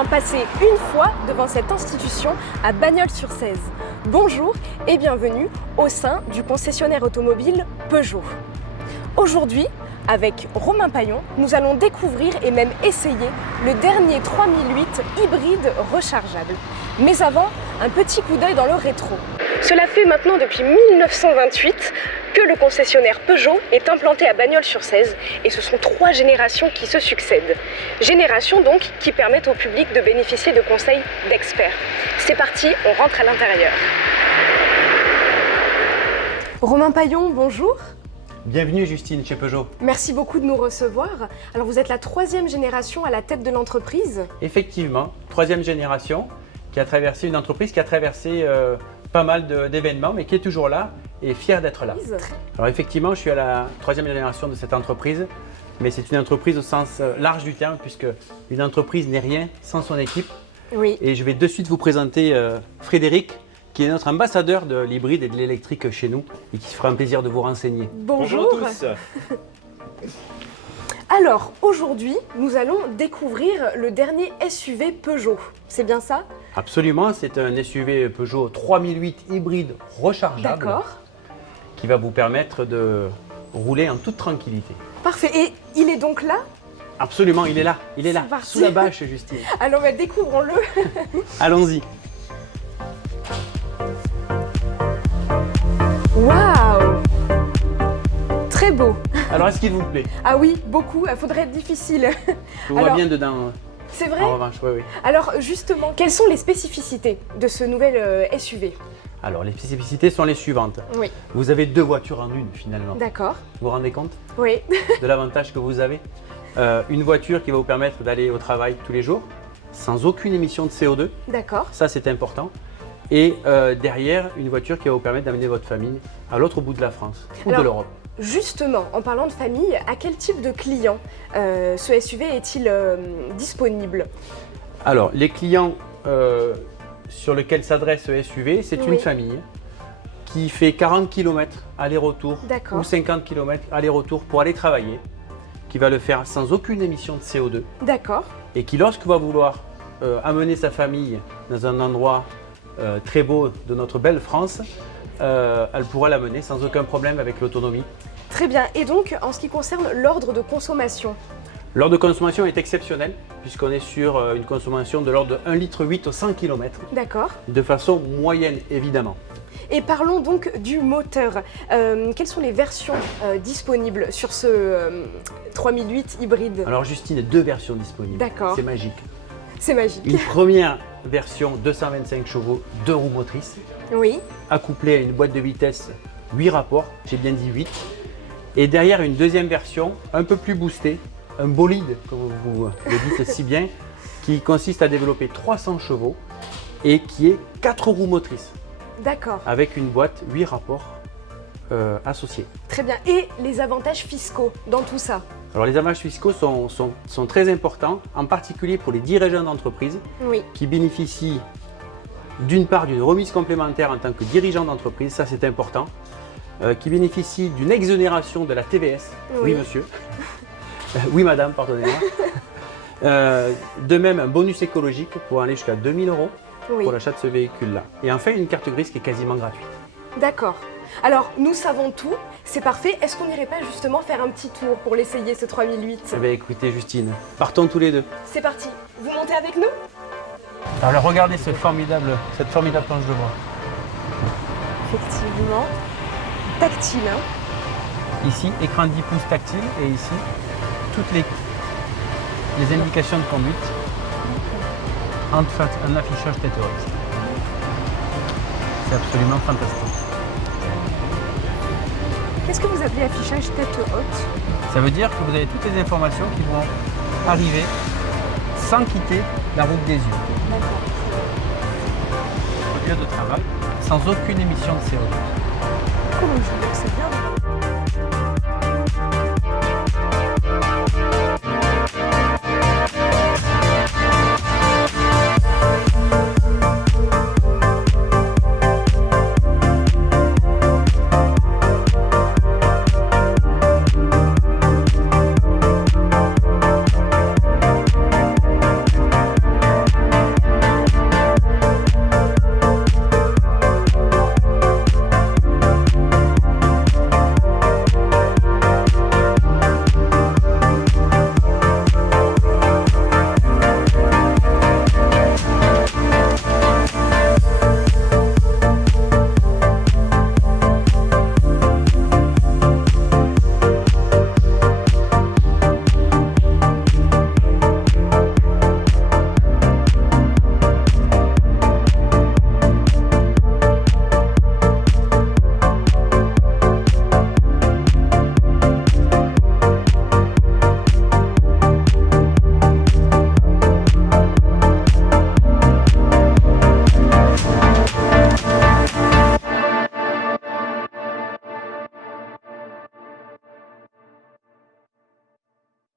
moins passé une fois devant cette institution à Bagnols-sur-Cèze. Bonjour et bienvenue au sein du concessionnaire automobile Peugeot. Aujourd'hui, avec Romain Paillon, nous allons découvrir et même essayer le dernier 3008 hybride rechargeable. Mais avant, un petit coup d'œil dans le rétro. Cela fait maintenant depuis 1928 que le concessionnaire Peugeot est implanté à Bagnols-sur-Cèze et ce sont 3 générations qui se succèdent. Générations donc qui permettent au public de bénéficier de conseils d'experts. C'est parti, on rentre à l'intérieur. Romain Paillon, bonjour. Bienvenue Justine chez Peugeot. Merci beaucoup de nous recevoir. Alors vous êtes la 3e génération à la tête de l'entreprise. Effectivement, 3e génération qui a traversé une entreprise qui a traversé pas mal d'événements mais qui est toujours là et fière d'être là. Alors effectivement, je suis à la 3e génération de cette entreprise, mais c'est une entreprise au sens large du terme puisque une entreprise n'est rien sans son équipe. Oui. Et je vais de suite vous présenter Frédéric, qui est notre ambassadeur de l'hybride et de l'électrique chez nous et qui se fera un plaisir de vous renseigner. Bonjour. Bonjour à tous. Alors aujourd'hui, nous allons découvrir le dernier SUV Peugeot. C'est bien ça? Absolument, c'est un SUV Peugeot 3008 hybride rechargeable. D'accord. Qui va vous permettre de rouler en toute tranquillité. Parfait. Et il est donc là? Absolument, il est là, parti. sous la bâche Justine. Alors découvrons-le. Allons-y. Waouh! Très beau. Alors, est-ce qu'il vous plaît? Ah oui, beaucoup. Il faudrait être difficile. Je vous vois bien dedans. C'est vrai? En revanche, oui. Alors justement, quelles sont les spécificités de ce nouvel SUV? Alors, les spécificités sont les suivantes. Oui. Vous avez 2 voitures en une finalement. D'accord. Vous vous rendez compte Oui. de l'avantage que vous avez? Une voiture qui va vous permettre d'aller au travail tous les jours sans aucune émission de CO2. D'accord. Ça, c'est important. Et derrière, une voiture qui va vous permettre d'amener votre famille à l'autre bout de la France ou de l'Europe. Justement, en parlant de famille, à quel type de client ce SUV est-il disponible? Alors, les clients sur lesquels s'adresse ce SUV, c'est Oui. une famille qui fait 40 km aller-retour D'accord. ou 50 km aller-retour pour aller travailler, qui va le faire sans aucune émission de CO2 D'accord. et qui, lorsque va vouloir amener sa famille dans un endroit très beau de notre belle France, elle pourra l'amener sans aucun problème avec l'autonomie. Très bien. Et donc, en ce qui concerne l'ordre de consommation? L'ordre de consommation est exceptionnel puisqu'on est sur une consommation de l'ordre de 1,8 litre au 100 km, D'accord. de façon moyenne évidemment. Et parlons donc du moteur. Quelles sont les versions disponibles sur ce 3008 hybride? Alors Justine, 2 versions disponibles. D'accord. C'est magique. C'est magique. Une première version 225 chevaux, 2 roues motrices, Oui. accouplée à une boîte de vitesse 8 rapports, j'ai bien dit 8. Et derrière une deuxième version un peu plus boostée, un bolide, comme vous le dites si bien, qui consiste à développer 300 chevaux et qui est 4 roues motrices, D'accord. avec une boîte 8 rapports associés. Très bien. Et les avantages fiscaux dans tout ça? Alors les avantages fiscaux sont très importants, en particulier pour les dirigeants d'entreprise Oui. qui bénéficient d'une part d'une remise complémentaire en tant que dirigeant d'entreprise, ça c'est important, qui bénéficient d'une exonération de la TVS, oui monsieur, oui madame, pardonnez-moi, de même un bonus écologique pour aller jusqu'à 2 000 € Oui. pour l'achat de ce véhicule-là. Et enfin une carte grise qui est quasiment gratuite. D'accord. Alors, nous savons tout, c'est parfait. Est-ce qu'on n'irait pas justement faire un petit tour pour l'essayer, ce 3008? Eh bien écoutez Justine, partons tous les deux. C'est parti. Vous montez avec nous? Alors regardez cette formidable planche de bois. Effectivement. Tactile, hein? Ici, écran 10 pouces tactile et ici, toutes les indications de conduite en fait un affichage tête haute. C'est absolument fantastique. Qu'est-ce que vous appelez affichage tête haute? Ça veut dire que vous avez toutes les informations qui vont arriver sans quitter la route des yeux. D'accord. Au lieu de travail, sans aucune émission de CO2. Comment je veux que c'est bien?